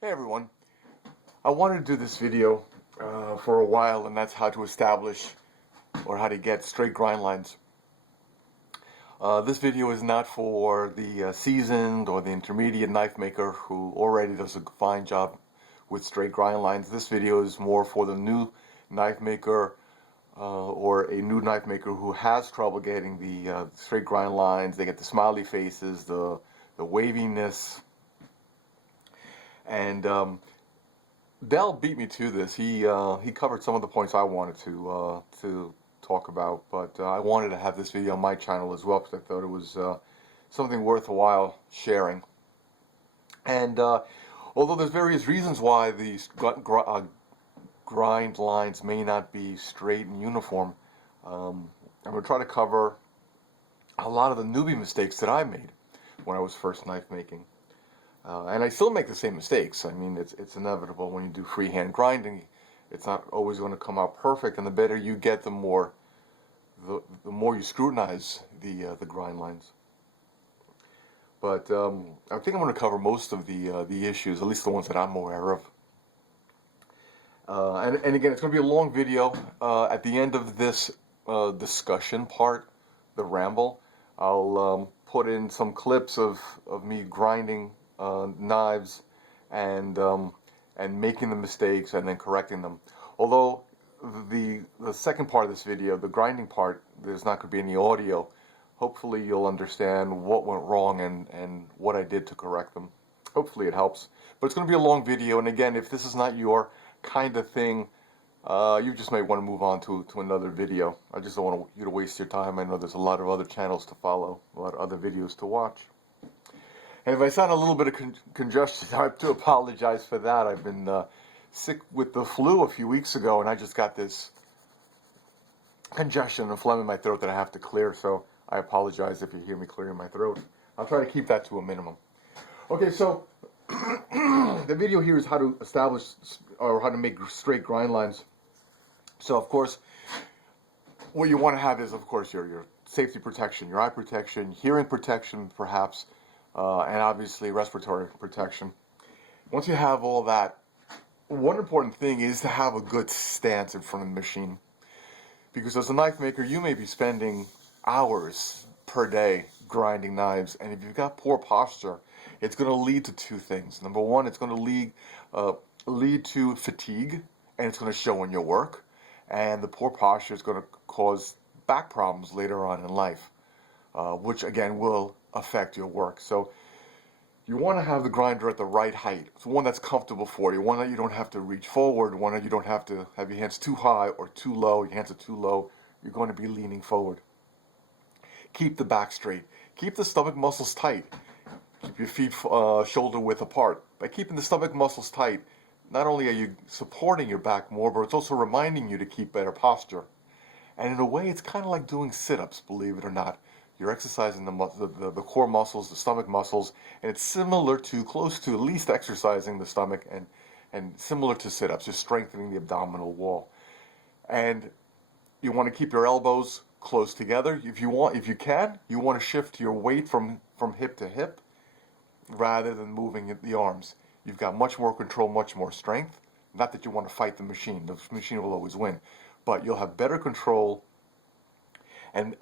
Hey everyone, I wanted to do this video for a while, and that's how to establish or how to get straight grind lines. This video is not for the seasoned or the intermediate knife maker who already does a fine job with straight grind lines. This video is more for the new knife maker or a new knife maker who has trouble getting the straight grind lines. They get the smiley faces, the waviness, and Dell beat me to this. He covered some of the points I wanted to talk about, but I wanted to have this video on my channel as well because I thought it was something worthwhile sharing. And although there's various reasons why these grind lines may not be straight and uniform, I'm going to try to cover a lot of the newbie mistakes that I made when I was first knife making. And I still make the same mistakes. I mean, it's inevitable when you do freehand grinding. It's not always going to come out perfect, and the better you get, the more you scrutinize the grind lines. But I think I'm going to cover most of the issues, at least the ones that I'm aware of. And again, it's going to be a long video. At the end of this discussion part, the ramble, I'll put in some clips of me grinding knives and making the mistakes and then correcting them. Although the second part of this video, the grinding part, there's not going to be any audio. Hopefully you'll understand what went wrong and what I did to correct them. Hopefully it helps. But it's going to be a long video, and again, if this is not your kind of thing, you just might want to move on to another video. I just don't want you to waste your time. I know there's a lot of other channels to follow, a lot of other videos to watch. And if I sound a little bit of congestion, I have to apologize for that. I've been sick with the flu a few weeks ago, and I just got this congestion and phlegm in my throat that I have to clear, so I apologize if you hear me clearing my throat. I'll try to keep that to a minimum. Okay, so the video here is how to establish or how to make straight grind lines. So, of course, what you want to have is, of course, your safety protection, your eye protection, hearing protection, perhaps, and obviously respiratory protection. Once you have all that, one important thing is to have a good stance in front of the machine. Because as a knife maker, you may be spending hours per day grinding knives, and if you've got poor posture, it's going to lead to two things. Number one, it's going to lead to fatigue, and it's going to show in your work. And the poor posture is going to cause back problems later on in life, which again will affect your work. So you want to have the grinder at the right height. It's one that's comfortable for you, one that you don't have to reach forward, one that you don't have to have your hands too high or too low. Your hands are too low, you're going to be leaning forward. Keep the back straight. Keep the stomach muscles tight. Keep your feet shoulder width apart. By keeping the stomach muscles tight, not only are you supporting your back more, but it's also reminding you to keep better posture. And in a way, it's kind of like doing sit-ups, believe it or not. You're exercising the core muscles, the stomach muscles, and it's similar to, close to at least exercising the stomach and similar to sit-ups, just strengthening the abdominal wall. And you want to keep your elbows close together. If you can, you want to shift your weight from hip to hip rather than moving the arms. You've got much more control, much more strength. Not that you want to fight the machine. The machine will always win. But you'll have better control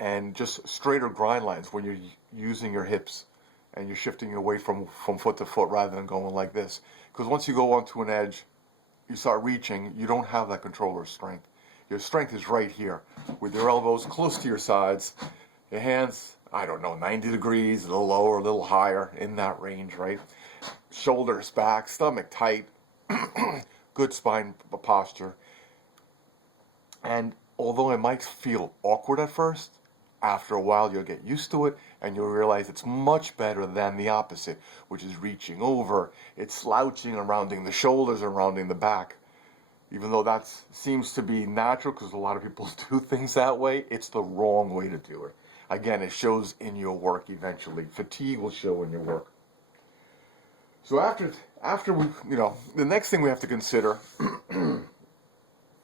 and just straighter grind lines when you're using your hips and you're shifting your weight from foot to foot rather than going like this. Because once you go onto an edge, you start reaching, you don't have that control or strength. Your strength is right here, with your elbows close to your sides, your hands, I don't know, 90 degrees, a little lower, a little higher, in that range, right? Shoulders back, stomach tight, good spine posture. And although it might feel awkward at first, after a while you'll get used to it and you'll realize it's much better than the opposite, which is reaching over, it's slouching and rounding the shoulders and rounding the back. Even though that seems to be natural because a lot of people do things that way, it's the wrong way to do it. Again, it shows in your work eventually. Fatigue will show in your work. So after we, the next thing we have to consider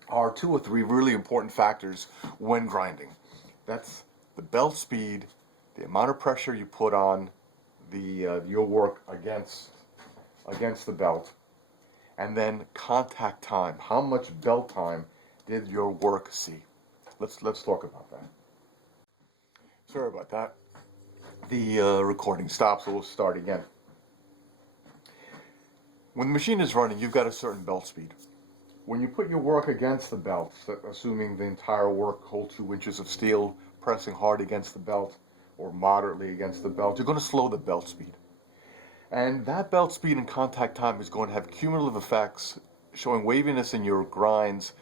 are two or three really important factors when grinding. That's the belt speed, the amount of pressure you put on your work against the belt, and then contact time. How much belt time did your work see? Let's talk about that. Sorry about that. The recording stopped, so we'll start again. When the machine is running, you've got a certain belt speed. When you put your work against the belt, assuming the entire work holds 2 inches of steel, pressing hard against the belt or moderately against the belt, you're going to slow the belt speed. And that belt speed and contact time is going to have cumulative effects, showing waviness in your grinds,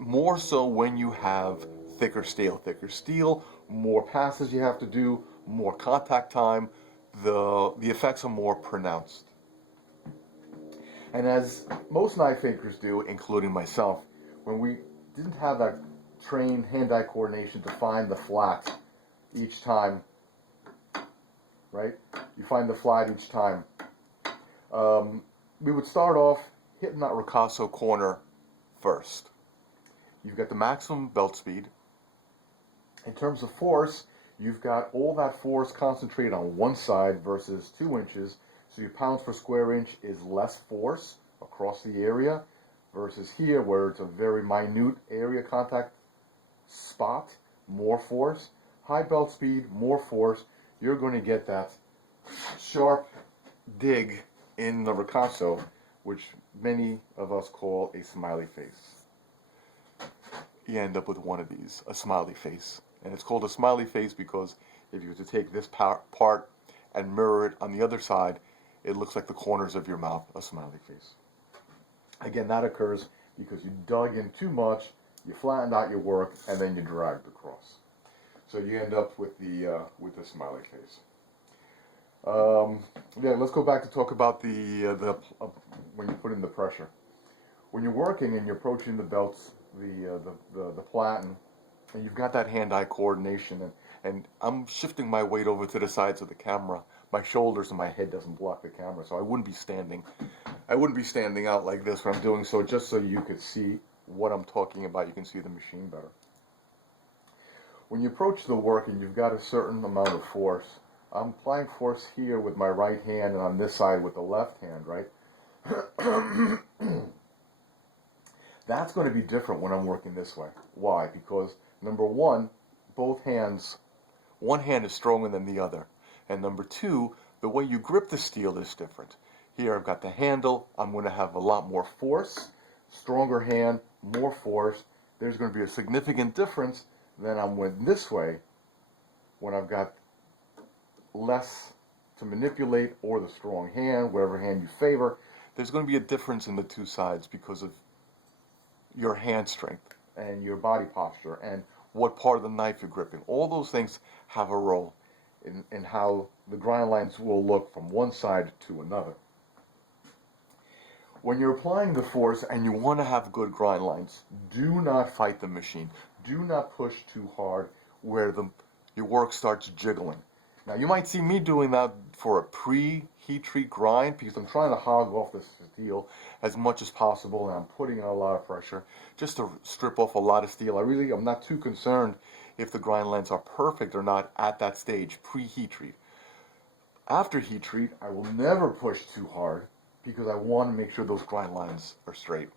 more so when you have thicker steel. Thicker steel, more passes you have to do, more contact time, the effects are more pronounced. And as most knife makers do, including myself, when we didn't have that trained hand-eye coordination to find the flat each time, right? You find the flat each time. We would start off hitting that ricasso corner first. You've got the maximum belt speed. In terms of force, you've got all that force concentrated on one side versus 2 inches. So your pounds per square inch is less force across the area versus here where it's a very minute area contact spot, more force. High belt speed, more force. You're going to get that sharp dig in the ricasso, which many of us call a smiley face. You end up with one of these, a smiley face. And it's called a smiley face because if you were to take this part and mirror it on the other side, it looks like the corners of your mouth, a smiley face. Again, that occurs because you dug in too much, you flattened out your work, and then you dragged across. So you end up with the smiley face. Yeah, let's go back to talk about the when you put in the pressure. When you're working and you're approaching the belts, the platen, and you've got that hand-eye coordination, and I'm shifting my weight over to the sides of the camera. My shoulders and my head doesn't block the camera, so I wouldn't be standing out like this when I'm doing so, just so you could see what I'm talking about. You can see the machine better. When you approach the work and you've got a certain amount of force, I'm applying force here with my right hand and on this side with the left hand, right? That's going to be different when I'm working this way. Why? Because number one, one hand is stronger than the other. And number two, the way you grip the steel is different. Here I've got the handle, I'm going to have a lot more force, stronger hand, more force. There's going to be a significant difference than I'm with this way when I've got less to manipulate, or the strong hand, whatever hand you favor. There's going to be a difference in the two sides because of your hand strength and your body posture and what part of the knife you're gripping. All those things have a role in how the grind lines will look from one side to another. When you're applying the force and you want to have good grind lines, do not fight the machine. Do not push too hard where your work starts jiggling. Now you might see me doing that for a pre-heat treat grind because I'm trying to hog off the steel as much as possible, and I'm putting in a lot of pressure just to strip off a lot of steel. I'm not too concerned if the grind lines are perfect or not at that stage, pre-heat treat. After heat treat, I will never push too hard because I want to make sure those grind lines are straight.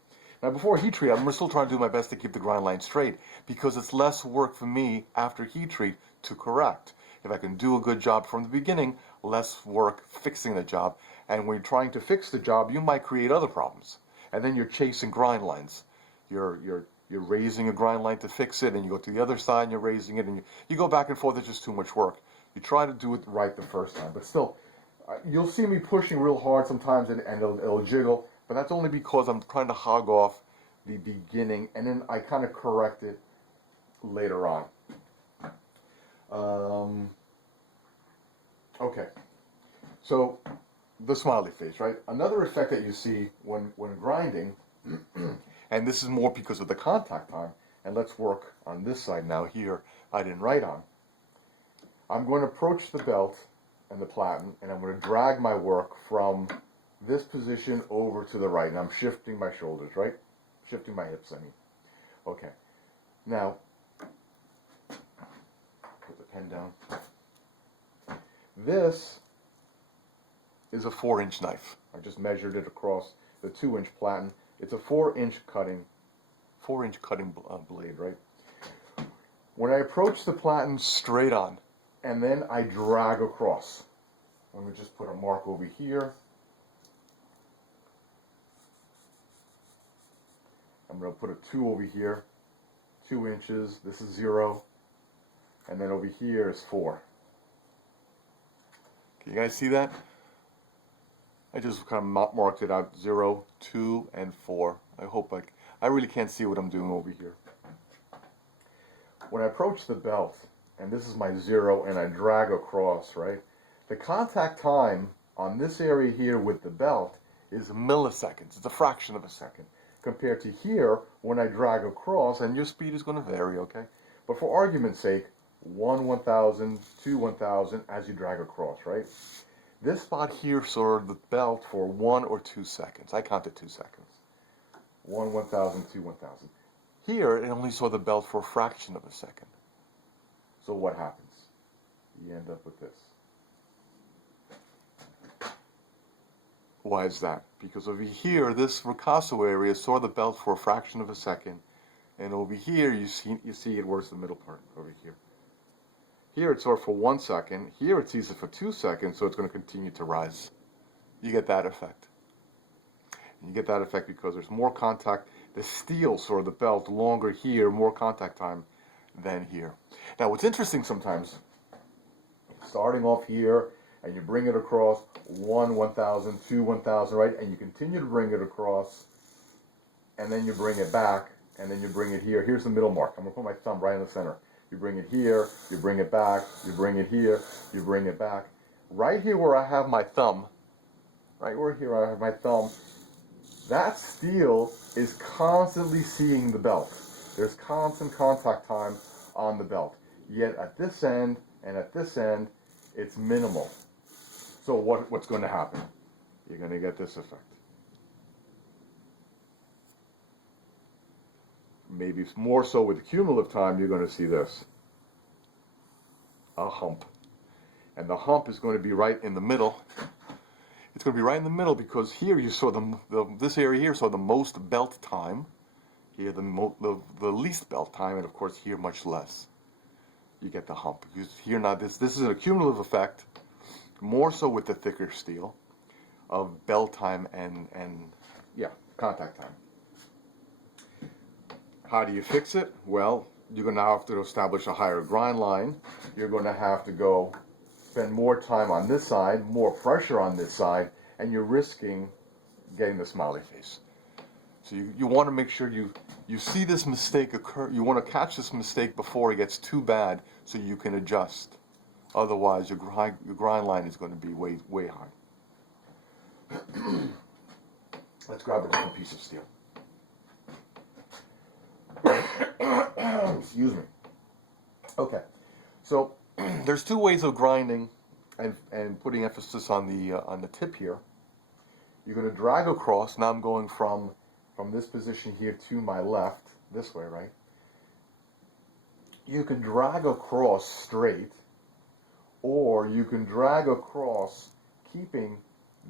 Now before heat treat, I'm still trying to do my best to keep the grind line straight because it's less work for me after heat treat to correct. If I can do a good job from the beginning, less work fixing the job. And when you're trying to fix the job, you might create other problems. And then you're chasing grind lines. You're raising a grind line to fix it, and you go to the other side and you're raising it, and you go back and forth. It's just too much work. You try to do it right the first time, but still, you'll see me pushing real hard sometimes, and it'll jiggle. But that's only because I'm trying to hog off the beginning, and then I kind of correct it later on. Okay, so the smiley face, right? Another effect that you see when grinding, and this is more because of the contact time, and let's work on this side now. Here, I didn't write on. I'm going to approach the belt and the platen, and I'm going to drag my work from this position over to the right, and I'm shifting my shoulders, right? Shifting my hips, I mean. Okay, now, put the pen down. This is a 4-inch knife. I just measured it across the 2-inch platen. It's a 4-inch cutting blade, right? When I approach the platen straight on, and then I drag across. Let me just put a mark over here. I'm going to put a 2 over here, 2 inches, this is 0, and then over here is 4. Can you guys see that? I just kind of marked it out, 0, 2, and 4. I really can't see what I'm doing over here. When I approach the belt, and this is my 0, and I drag across, right? The contact time on this area here with the belt is milliseconds. It's a fraction of a second. Compared to here, when I drag across, and your speed is going to vary, okay? But for argument's sake, 1 1,000, 2 1,000 as you drag across, right? This spot here saw the belt for 1 or 2 seconds. I counted 2 seconds. 1 1,000, 2 1,000. Here, it only saw the belt for a fraction of a second. So what happens? You end up with this. Why is that? Because over here, this ricasso area saw the belt for a fraction of a second, and over here you see it. Where's the middle part? Over here. Here it saw it for 1 second. Here it sees it for 2 seconds, so it's going to continue to rise. You get that effect. And you get that effect because there's more contact. The steel saw the belt longer here, more contact time than here. Now, what's interesting sometimes, starting off here, and you bring it across 1 1,000, 2 1,000, right? And you continue to bring it across, and then you bring it back, and then you bring it here. Here's the middle mark. I'm going to put my thumb right in the center. You bring it here, you bring it back, you bring it here, you bring it back. Right here where I have my thumb, that steel is constantly seeing the belt. There's constant contact time on the belt. Yet at this end and at this end, it's minimal. So what's going to happen? You're going to get this effect. Maybe more so with cumulative time, you're going to see this. A hump. And the hump is going to be right in the middle. It's going to be right in the middle because here you saw this area here saw the most belt time. Here the least belt time, and of course here much less. You get the hump. Here now this is a cumulative effect. More so with the thicker steel of belt time and contact time. How do you fix it? Well, you're going to have to establish a higher grind line. You're going to have to go spend more time on this side, more pressure on this side, and you're risking getting the smiley face. So you want to make sure you see this mistake occur. You want to catch this mistake before it gets too bad so you can adjust. Otherwise, your grind line is going to be way high. Let's grab a different piece of steel. Excuse me. Okay, so there's 2 ways of grinding and putting emphasis on the tip here. You're going to drag across. Now I'm going from this position here to my left, this way, right? You can drag across straight, or you can drag across keeping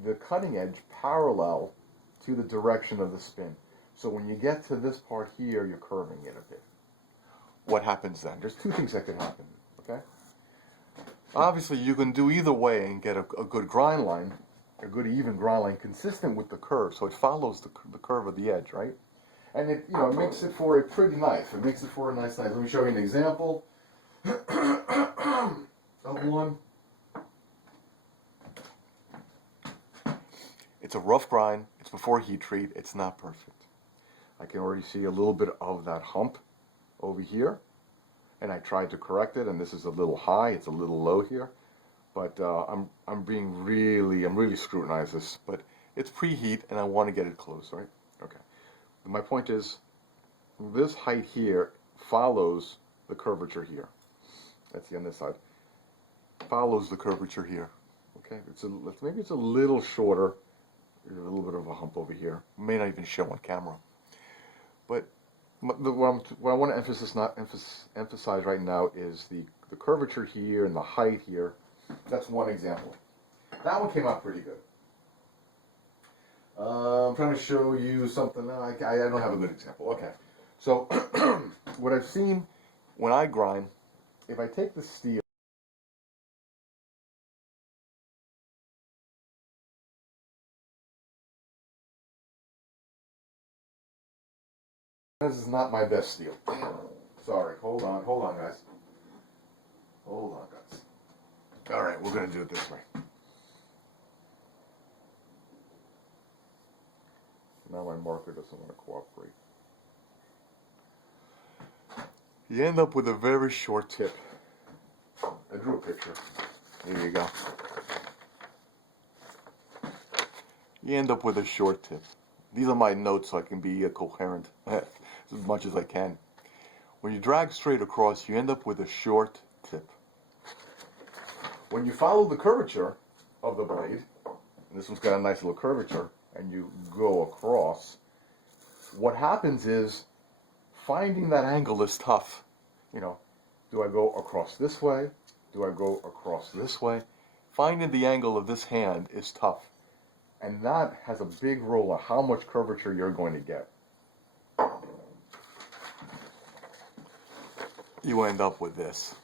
the cutting edge parallel to the direction of the spin. So when you get to this part here, you're curving it a bit. What happens then? There's 2 things that can happen, okay? Obviously, you can do either way and get a good grind line, a good even grind line consistent with the curve, so it follows the curve of the edge, right? And it makes it for a pretty knife. It makes it for a nice knife. Let me show you an example of one. It's a rough grind. It's before heat treat. It's not perfect. I can already see a little bit of that hump over here, and I tried to correct it, and this is a little high. It's a little low here, but I'm really scrutinizing this, but it's preheat, and I want to get it close, right? Okay. My point is, this height here follows the curvature here. That's the other side. Follows the curvature here. Okay. Maybe it's a little shorter. There's a little bit of a hump over here. May not even show on camera. But what I want to emphasize right now is the curvature here and the height here. That's one example. That one came out pretty good. I'm trying to show you something. I don't have a good example. Okay. So, what I've seen when I grind, if I take the steel, this is not my best steel. Sorry. Hold on, guys. Hold on, guys. All right, we're going to do it this way. Now my marker doesn't want to cooperate. You end up with a very short tip. I drew a picture. Here you go. You end up with a short tip. These are my notes so I can be coherent as much as I can. When you drag straight across, you end up with a short tip. When you follow the curvature of the blade, and this one's got a nice little curvature, and you go across, what happens is finding that angle is tough. You know, do I go across this way? Do I go across this way? Finding the angle of this hand is tough. And that has a big role on how much curvature you're going to get. You end up with this.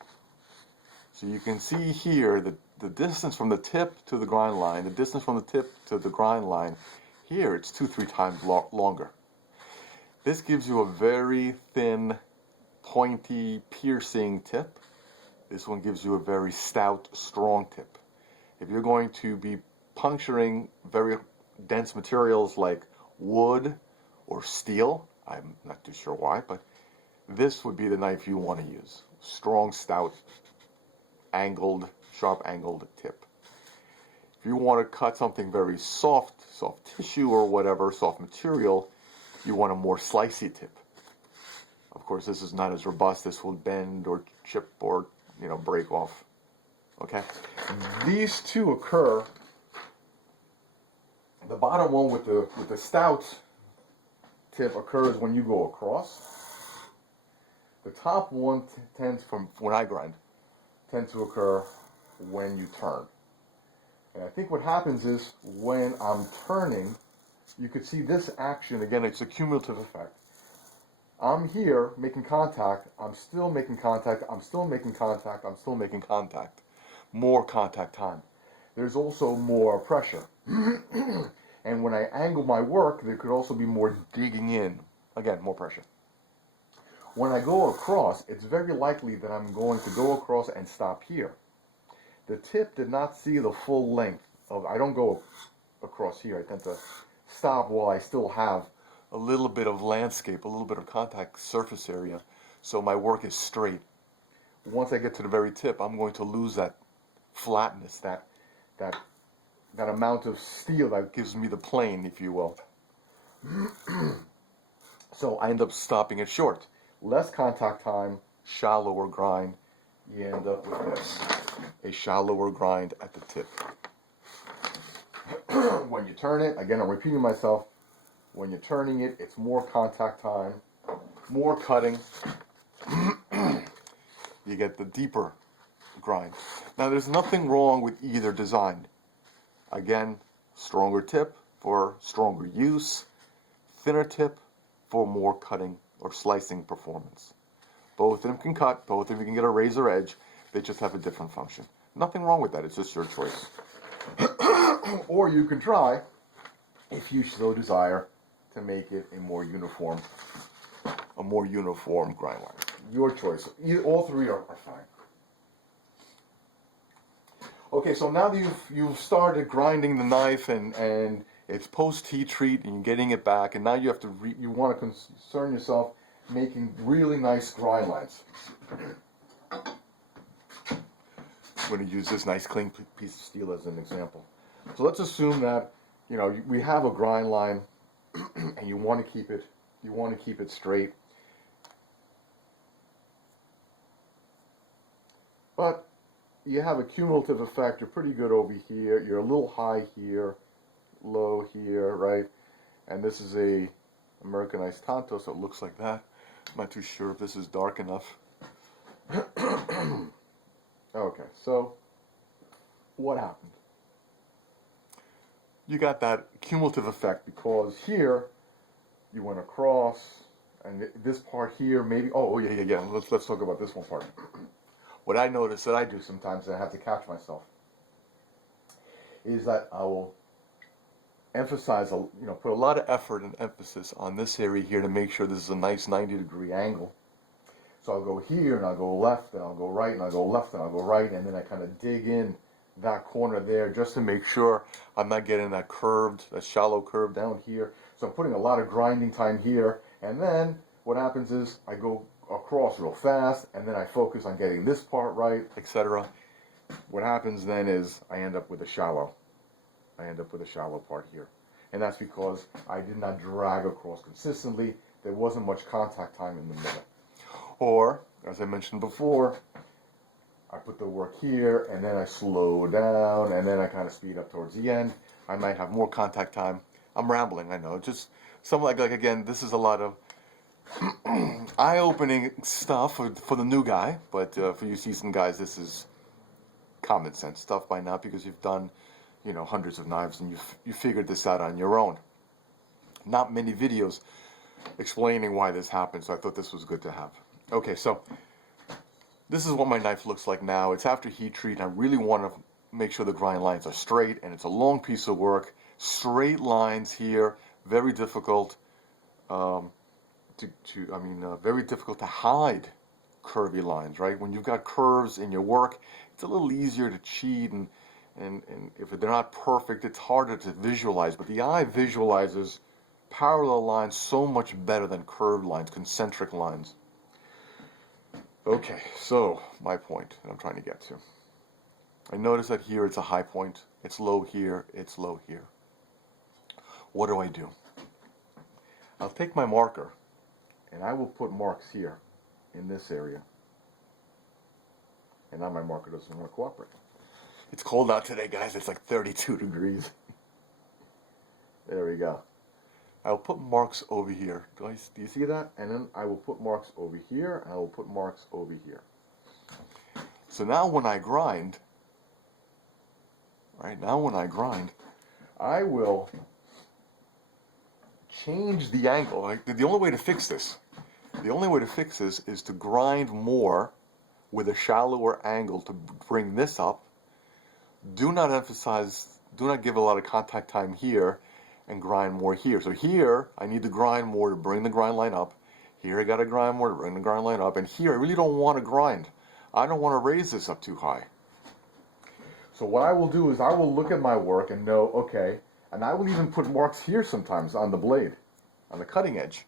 So you can see here that the distance from the tip to the grind line, the distance from the tip to the grind line, here it's 2-3 times longer. This gives you a very thin, pointy, piercing tip. This one gives you a very stout, strong tip. If you're going to be puncturing very dense materials like wood or steel, I'm not too sure why, but this would be the knife you want to use. Strong, stout, angled, sharp angled tip. If you want to cut something very soft tissue or whatever, soft material, you want a more slicey tip. Of course, this is not as robust. This will bend or chip or, break off. Okay? These two occur. The bottom one with the stout tip occurs when you go across. The top one tends, from when I grind, tends to occur when you turn. And I think what happens is when I'm turning, you could see this action, again, it's a cumulative effect. I'm here making contact, I'm still making contact, I'm still making contact, I'm still making contact. More contact time. There's also more pressure. And when I angle my work, there could also be more digging in. Again, more pressure. When I go across, it's very likely that I'm going to go across and stop here. The tip did not see the full length of, I don't go across here. I tend to stop while I still have a little bit of landscape, a little bit of contact surface area, so my work is straight. Once I get to the very tip, I'm going to lose that flatness, that amount of steel that gives me the plane, if you will. So I end up stopping it short. Less contact time, shallower grind. You end up with this, a shallower grind at the tip. When you turn it, again, I'm repeating myself, when you're turning it, it's more contact time, more cutting. You get the deeper grind. Now, there's nothing wrong with either design. Again, stronger tip for stronger use, thinner tip for more cutting or slicing performance. Both of them can cut, both of them can get a razor edge, they just have a different function. Nothing wrong with that, it's just your choice. Or you can try, if you so desire, to make it a more uniform grind line. Your choice. All three are fine. Okay, so now that you've started grinding the knife and it's post heat treat and you're getting it back, and now you have to you want to concern yourself making really nice grind lines. I'm going to use this nice clean piece of steel as an example. So let's assume that we have a grind line and you want to keep it straight. But you have a cumulative effect. You're pretty good over here. You're a little high here, low here, right? And this is a Americanized tanto, so it looks like that. I'm not too sure if this is dark enough. Okay, so what happened? you got that cumulative effect, because here you went across, and this part here maybe. Oh yeah. Let's talk about this one part. What I notice that I do sometimes, and I have to catch myself, is that I will emphasize, put a lot of effort and emphasis on this area here to make sure this is a nice 90-degree angle. So I'll go here, and I'll go left, and I'll go right, and I'll go left, and I'll go right, and then I kind of dig in that corner there just to make sure I'm not getting that shallow curve down here. So I'm putting a lot of grinding time here, and then what happens is I go across real fast, and then I focus on getting this part right, etc. What happens then is I end up with a shallow part here. And that's because I did not drag across consistently. There wasn't much contact time in the middle. Or, as I mentioned before, I put the work here, and then I slow down, and then I kind of speed up towards the end. I might have more contact time. I'm rambling, I know. Just some like again, this is a lot of eye-opening stuff for the new guy, but for you seasoned guys, this is common sense stuff by now, because you've done, hundreds of knives, and you figured this out on your own. Not many videos explaining why this happened, so I thought this was good to have. Okay, so this is what my knife looks like now. It's after heat treat, and I really want to make sure the grind lines are straight, and it's a long piece of work. Straight lines here, very difficult very difficult to hide curvy lines, right? When you've got curves in your work, it's a little easier to cheat, and if they're not perfect, it's harder to visualize. But the eye visualizes parallel lines so much better than curved lines, concentric lines. Okay, so my point that I'm trying to get to. I notice that here it's a high point, it's low here, it's low here. What do? I'll take my marker, and I will put marks here in this area. And now my marker doesn't want to cooperate. It's cold out today, guys. It's like 32 degrees. There we go. I'll put marks over here. Do you see that? And then I will put marks over here, and I will put marks over here. So now when I grind, I will change the angle. The only way to fix this is to grind more with a shallower angle to bring this up. Do not give a lot of contact time here, and grind more here. So here, I need to grind more to bring the grind line up. Here, I got to grind more to bring the grind line up. And here, I really don't want to grind. I don't want to raise this up too high. So what I will do is I will look at my work and know, okay, and I will even put marks here sometimes on the blade, on the cutting edge.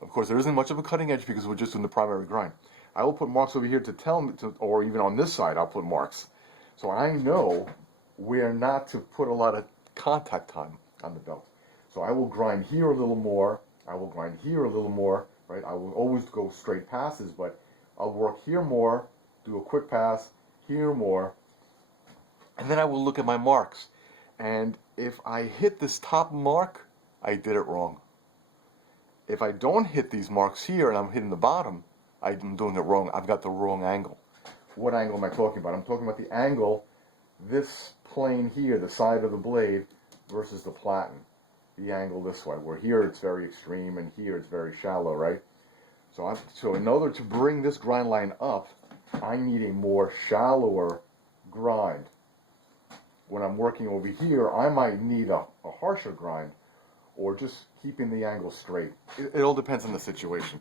Of course, there isn't much of a cutting edge because we're just doing the primary grind. I will put marks over here to tell me, or even on this side, I'll put marks. So I know where not to put a lot of contact time on the belt. So I will grind here a little more, I will grind here a little more, right? I will always go straight passes, but I'll work here more, do a quick pass, here more, and then I will look at my marks. And if I hit this top mark, I did it wrong. If I don't hit these marks here and I'm hitting the bottom, I'm doing it wrong. I've got the wrong angle. What angle am I talking about? I'm talking about the angle, this plane here, the side of the blade, versus the platen, the angle this way, where here it's very extreme and here it's very shallow, right? So in order to bring this grind line up, I need a more shallower grind. When I'm working over here, I might need a harsher grind, or just keeping the angle straight. It all depends on the situation.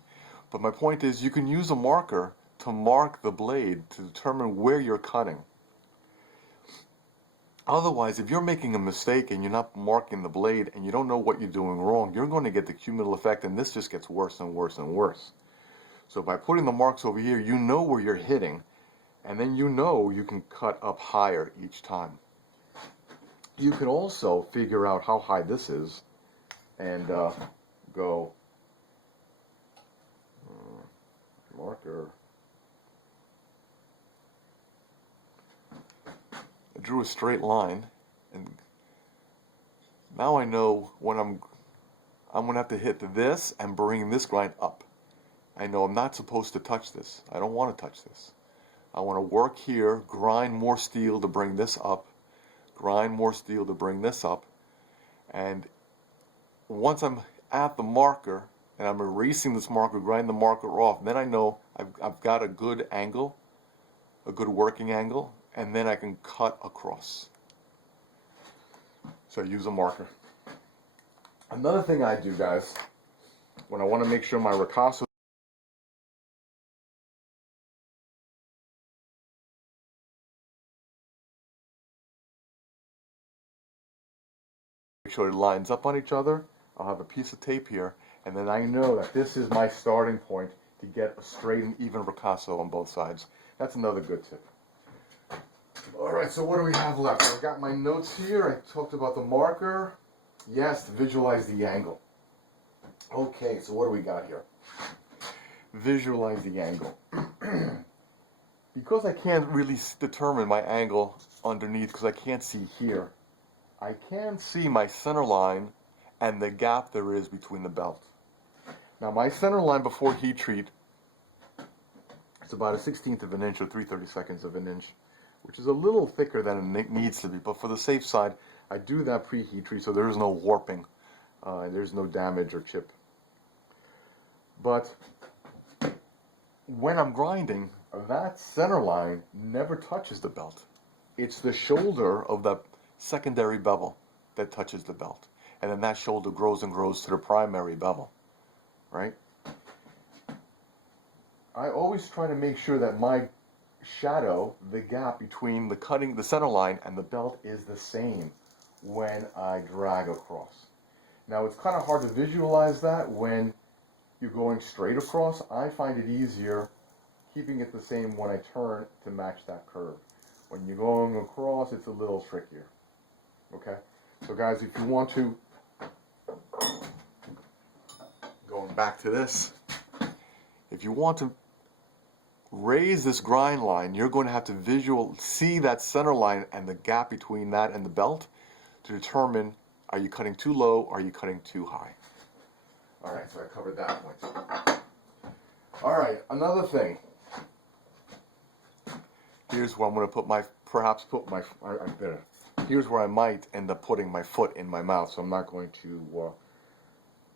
But my point is, you can use a marker to mark the blade to determine where you're cutting. Otherwise, if you're making a mistake and you're not marking the blade and you don't know what you're doing wrong, you're going to get the cumulative effect, and this just gets worse and worse and worse. So by putting the marks over here, you know where you're hitting, and then you know you can cut up higher each time. You can also figure out how high this is and go marker. I drew a straight line, and now I know when I'm going to have to hit this and bring this grind up. I know I'm not supposed to touch this. I don't want to touch this. I want to work here, grind more steel to bring this up, grind more steel to bring this up, And once I'm at the marker and I'm erasing this marker, grind the marker off, then I know I've got a good angle, a good working angle, and then I can cut across. So I use a marker. Another thing I do, guys, when I want to make sure my ricasso, make sure it lines up on each other, I'll have a piece of tape here, and then I know that this is my starting point to get a straight and even ricasso on both sides. That's another good tip. Alright, so what do we have left? I've got my notes here. I talked about the marker. Yes, to visualize the angle. Okay, so what do we got here? Visualize the angle. Because I can't really determine my angle underneath, because I can't see here, I can see my center line and the gap there is between the belt. Now my center line before heat treat, it's about a 1/16 of an inch or 3/32 of an inch, which is a little thicker than it needs to be, but for the safe side, I do that pre-heat treat so there is no warping, there's no damage or chip. But when I'm grinding, that center line never touches the belt. It's the shoulder of the secondary bevel that touches the belt. And then that shoulder grows and grows to the primary bevel, right? I always try to make sure that my shadow, the gap between the center line and the belt is the same when I drag across. Now it's kind of hard to visualize that when you're going straight across. I find it easier keeping it the same when I turn to match that curve. When you're going across, it's a little trickier. Okay? So guys, if you want to, going back to this, if you want to raise this grind line, you're going to have to see that center line and the gap between that and the belt to determine, are you cutting too low or are you cutting too high? Alright, so I covered that point. Alright, another thing. Here's where I'm going to put here's where I might end up putting my foot in my mouth, so I'm not going to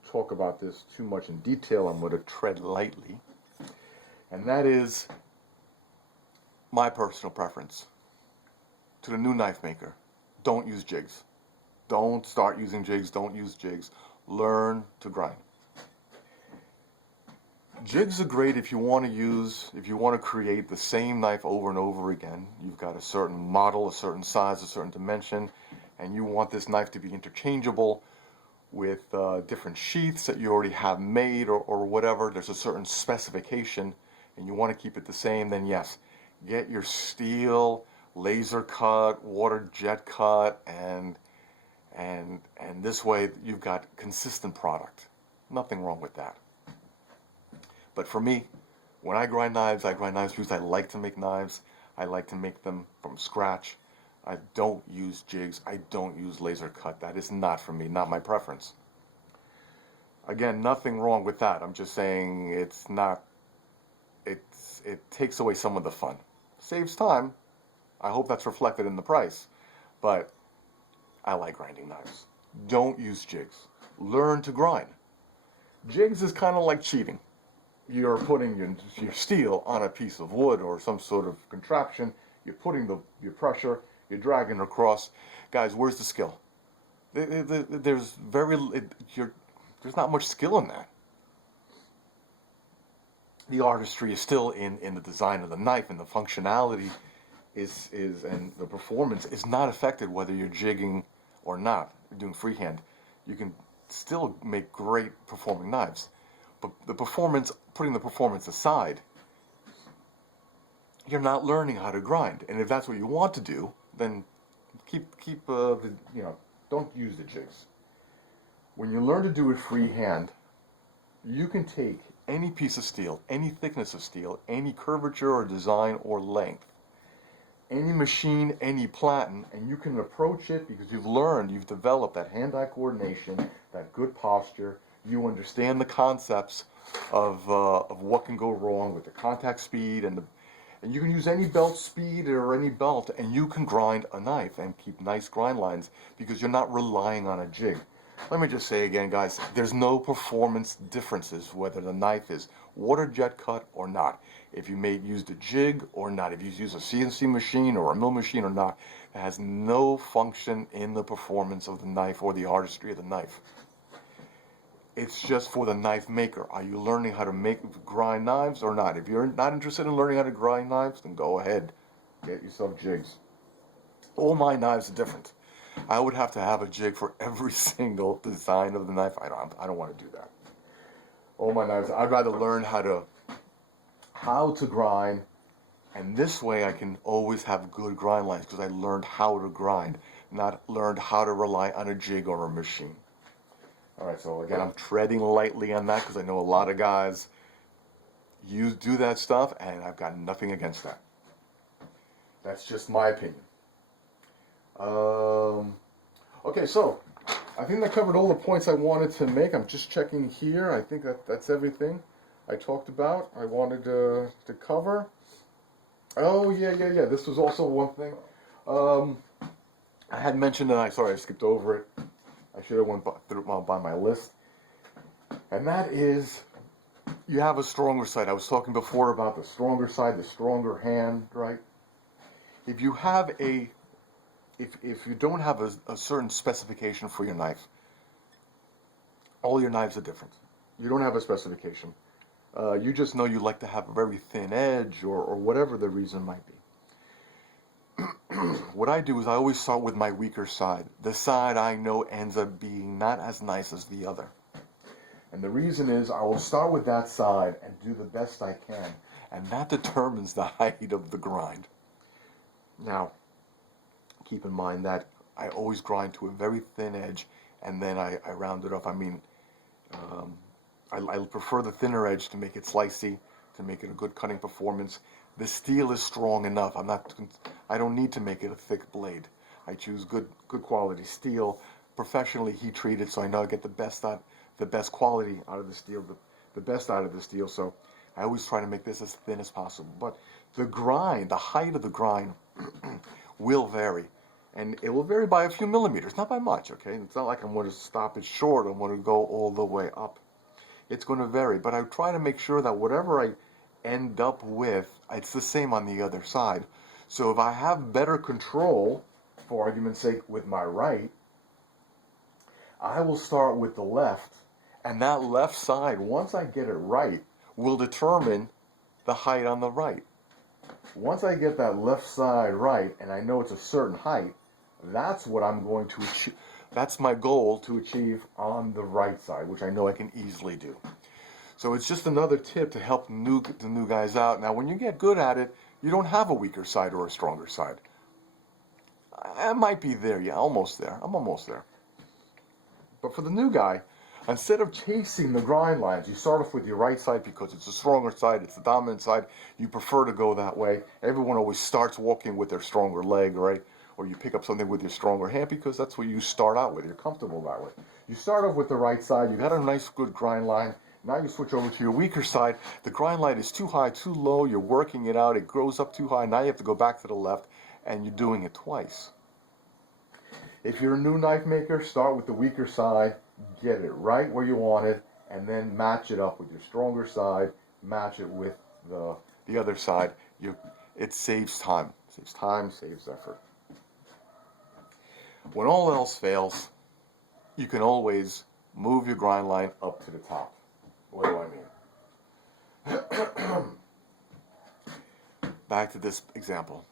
talk about this too much in detail. I'm going to tread lightly. And that is my personal preference. To the new knife maker, don't use jigs. Don't start using jigs, don't use jigs. Learn to grind. Jigs are great if you want to create the same knife over and over again. You've got a certain model, a certain size, a certain dimension, and you want this knife to be interchangeable with different sheaths that you already have made or whatever. There's a certain specification and you want to keep it the same, then yes, get your steel, laser cut, water jet cut, and this way you've got consistent product. Nothing wrong with that. But for me, when I grind knives because I like to make knives. I like to make them from scratch. I don't use jigs. I don't use laser cut. That is not for me, not my preference. Again, nothing wrong with that. I'm just saying it takes away some of the fun. Saves time. I hope that's reflected in the price. But I like grinding knives. Don't use jigs. Learn to grind. Jigs is kind of like cheating. You're putting your steel on a piece of wood or some sort of contraption. You're putting your pressure. You're dragging across. Guys, where's the skill? There's not much skill in that. The artistry is still in the design of the knife, and the functionality and the performance is not affected whether you're jigging or not. You're doing freehand. You can still make great performing knives. But putting the performance aside, you're not learning how to grind. And if that's what you want to do, then don't use the jigs. When you learn to do it freehand, you can take any piece of steel, any thickness of steel, any curvature or design or length, any machine, any platen, and you can approach it because you've developed that hand-eye coordination, that good posture. You understand the concepts of what can go wrong with the contact speed and And you can use any belt speed or any belt, and you can grind a knife and keep nice grind lines because you're not relying on a jig. Let me just say again, guys, there's no performance differences whether the knife is water jet cut or not. If you used a jig or not, if you use a CNC machine or a mill machine or not, it has no function in the performance of the knife or the artistry of the knife. It's just for the knife maker. Are you learning how to grind knives or not? If you're not interested in learning how to grind knives, then go ahead, get yourself jigs. All my knives are different. I would have to have a jig for every single design of the knife. I don't want to do that. All my knives, I'd rather learn how to grind, and this way I can always have good grind lines because I learned how to grind, not learned how to rely on a jig or a machine. All right, so again, I'm treading lightly on that because I know a lot of guys do that stuff, and I've got nothing against that. That's just my opinion. Okay, so I think that covered all the points I wanted to make. I'm just checking here. I think that's everything I talked about. I wanted to cover. Oh, yeah. This was also one thing. I had mentioned, and sorry, I skipped over it. I should have went through by my list. And that is, you have a stronger side. I was talking before about the stronger side, the stronger hand, right? If you have if you don't have a certain specification for your knife, all your knives are different. You don't have a specification. You just know you like to have a very thin edge or whatever the reason might be. What I do is I always start with my weaker side. The side I know ends up being not as nice as the other. And the reason is I will start with that side and do the best I can. And that determines the height of the grind. Now, keep in mind that I always grind to a very thin edge and then I round it off. I mean, I prefer the thinner edge to make it slicey, to make it a good cutting performance. The steel is strong enough. I don't need to make it a thick blade. I choose good quality steel, professionally heat treated, so I know I get the best quality out of the steel, the best out of the steel. So I always try to make this as thin as possible. But the grind, the height of the grind, will vary, and it will vary by a few millimeters, not by much. Okay, it's not like I'm going to stop it short. I'm going to go all the way up. It's going to vary, but I try to make sure that whatever I end up with, it's the same on the other side. So if I have better control, for argument's sake, with my right, I will start with the left, and that left side, once I get it right, will determine the height on the right. Once I get that left side right, and I know it's a certain height, that's what I'm going to achieve. That's my goal to achieve on the right side, which I know I can easily do. So it's just another tip to help the new guys out. Now, when you get good at it, you don't have a weaker side or a stronger side. I might be there, yeah, almost there. I'm almost there. But for the new guy, instead of chasing the grind lines, you start off with your right side because it's the stronger side, it's the dominant side. You prefer to go that way. Everyone always starts walking with their stronger leg, right? Or you pick up something with your stronger hand because that's what you start out with. You're comfortable that way. You start off with the right side. You got a nice, good grind line. Now you switch over to your weaker side. The grind line is too high, too low. You're working it out. It grows up too high. Now you have to go back to the left, and you're doing it twice. If you're a new knife maker, start with the weaker side. Get it right where you want it, and then match it up with your stronger side. Match it with the other side. It saves time. Saves time, saves effort. When all else fails, you can always move your grind line up to the top. What do I mean? Back to this example.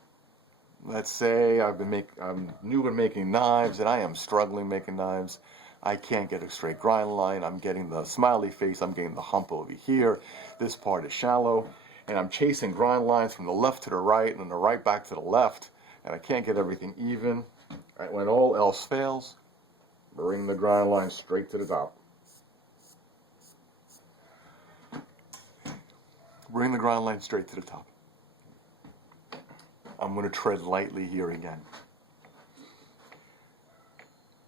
Let's say I'm new at making knives, and I am struggling making knives. I can't get a straight grind line. I'm getting the smiley face. I'm getting the hump over here. This part is shallow, and I'm chasing grind lines from the left to the right, and then the right back to the left, and I can't get everything even. Right, when all else fails, bring the grind line straight to the top. Bring the grind line straight to the top. I'm going to tread lightly here again.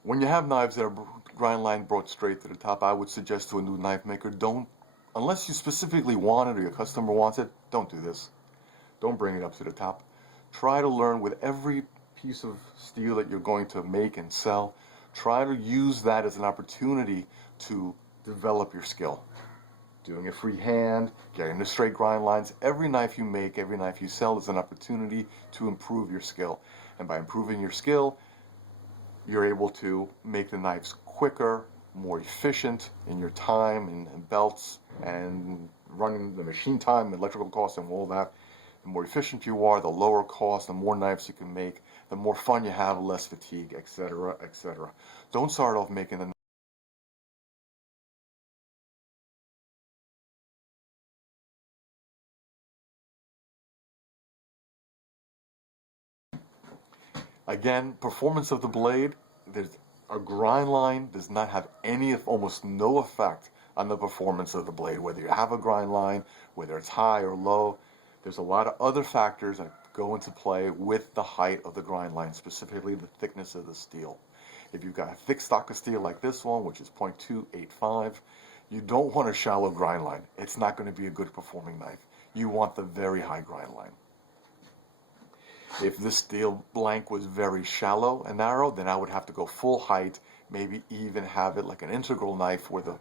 When you have knives that are grind line brought straight to the top, I would suggest to a new knife maker, unless you specifically want it or your customer wants it, don't do this. Don't bring it up to the top. Try to learn with every piece of steel that you're going to make and sell. Try to use that as an opportunity to develop your skill. Doing a freehand, getting the straight grind lines. Every knife you make, every knife you sell is an opportunity to improve your skill. And by improving your skill, you're able to make the knives quicker, more efficient in your time and belts and running the machine time, electrical costs and all that. The more efficient you are, the lower cost, the more knives you can make, the more fun you have, less fatigue, etc., etc. Don't start off making the Again, performance of the blade, a grind line does not have almost no effect on the performance of the blade, whether you have a grind line, whether it's high or low. There's a lot of other factors that go into play with the height of the grind line, specifically the thickness of the steel. If you've got a thick stock of steel like this one, which is 0.285, you don't want a shallow grind line. It's not going to be a good performing knife. You want the very high grind line. If this steel blank was very shallow and narrow, then I would have to go full height, maybe even have it like an integral knife where the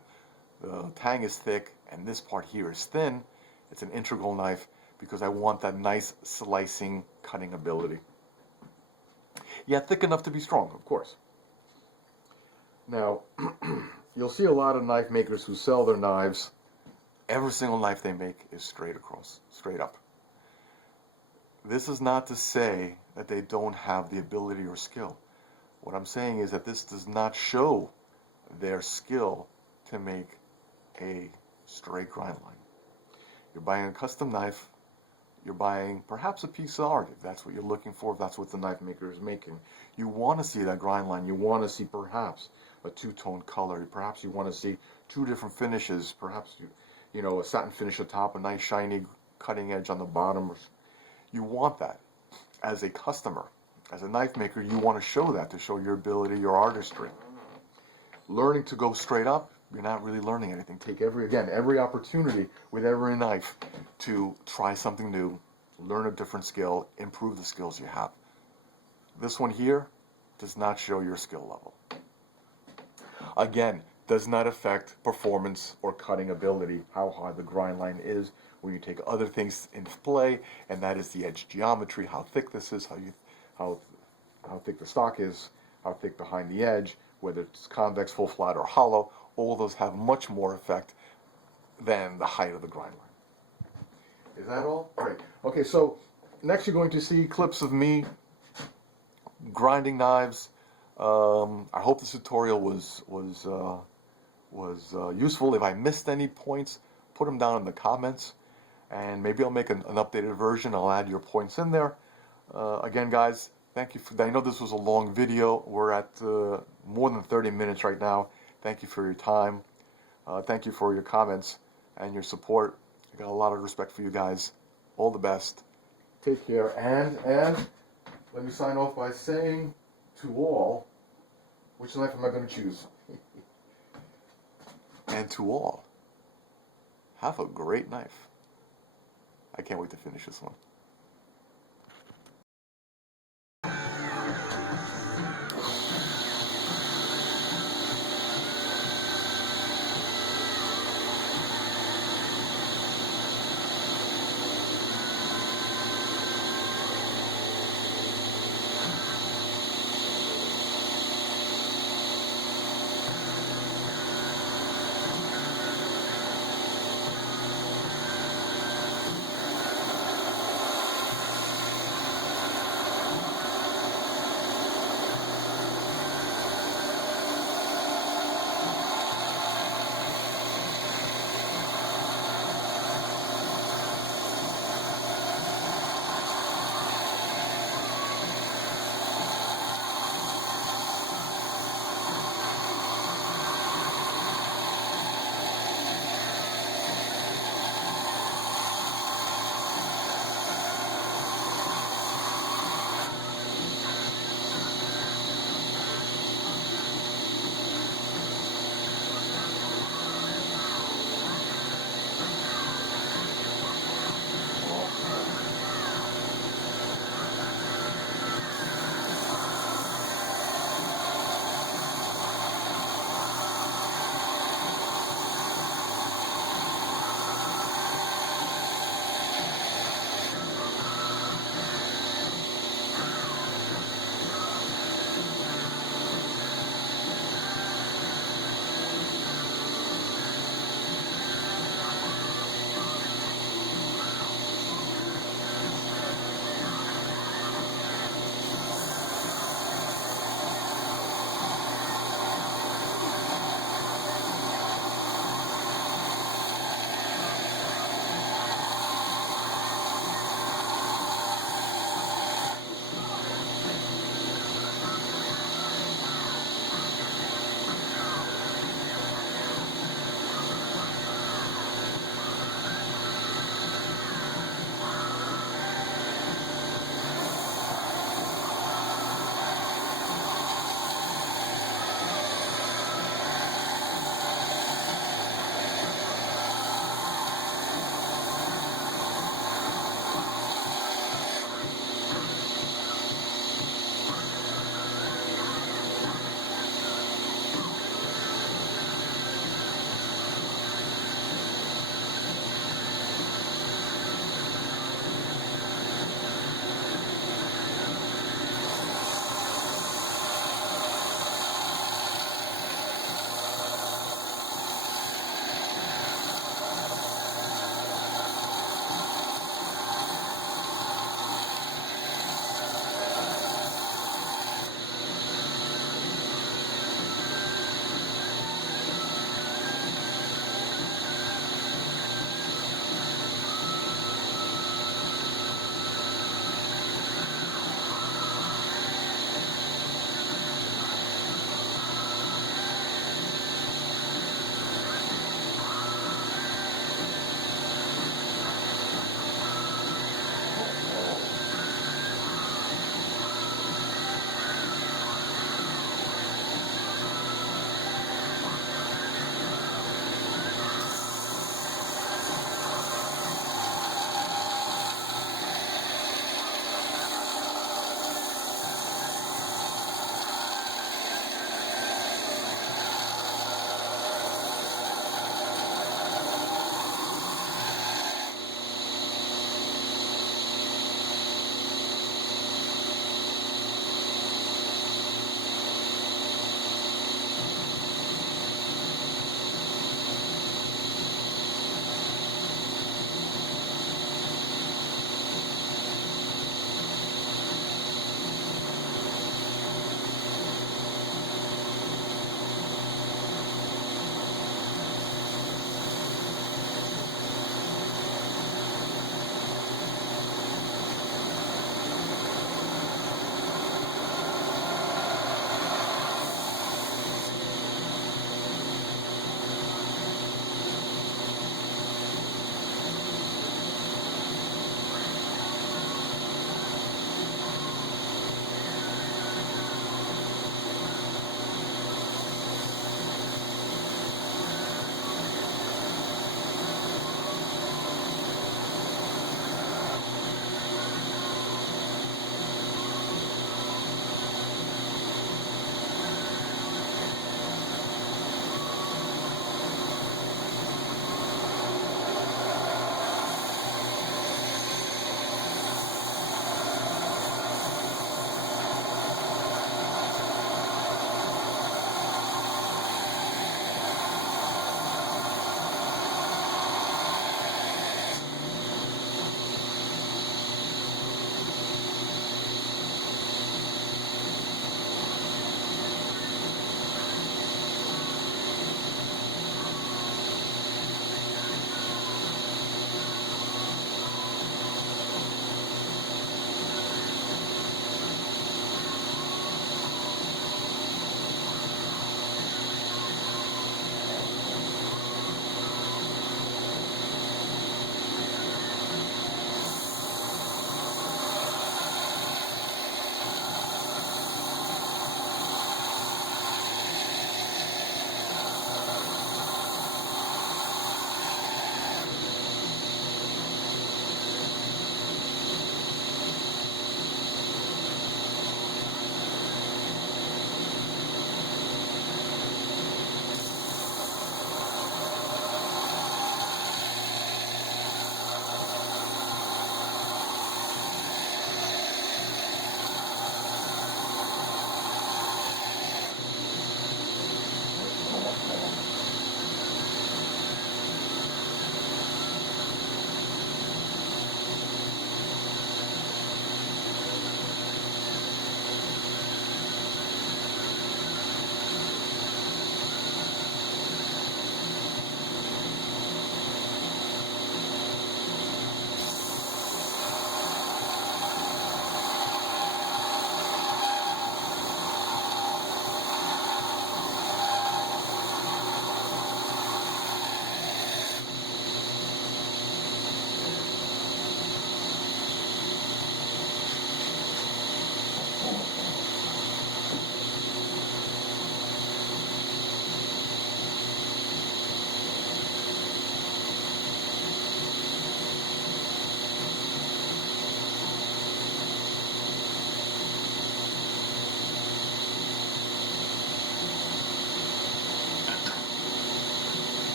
tang is thick and this part here is thin. It's an integral knife because I want that nice slicing, cutting ability. Yeah, thick enough to be strong, of course. Now, you'll see a lot of knife makers who sell their knives. Every single knife they make is straight across, straight up. This is not to say that they don't have the ability or skill. What I'm saying is that this does not show their skill to make a straight grind line. You're buying a custom knife, you're buying perhaps a piece of art, if that's what you're looking for, if that's what the knife maker is making. You want to see that grind line, you want to see perhaps a two-tone color, perhaps you want to see two different finishes, perhaps you know, a satin finish at the top, a nice shiny cutting edge on the bottom. You want that. As a customer, as a knife maker, you want to show that, to show your ability, your artistry. Learning to go straight up, you're not really learning anything. Take every opportunity with every knife to try something new, learn a different skill, improve the skills you have. This one here does not show your skill level. Again, does not affect performance or cutting ability, how hard the grind line is when you take other things into play, and that is the edge geometry, how thick this is, how thick the stock is, how thick behind the edge, whether it's convex, full flat, or hollow. All those have much more effect than the height of the grind line. Is that all? Great. Okay, so next you're going to see clips of me grinding knives. I hope this tutorial was useful. If I missed any points, put them down in the comments, and maybe I'll make an updated version. I'll add your points in there. Again, guys, thank you. I know this was a long video. We're at more than 30 minutes right now. Thank you for your time. Thank you for your comments and your support. I got a lot of respect for you guys. All the best. Take care. And let me sign off by saying to all, which knife am I going to choose? And to all, have a great knife. I can't wait to finish this one.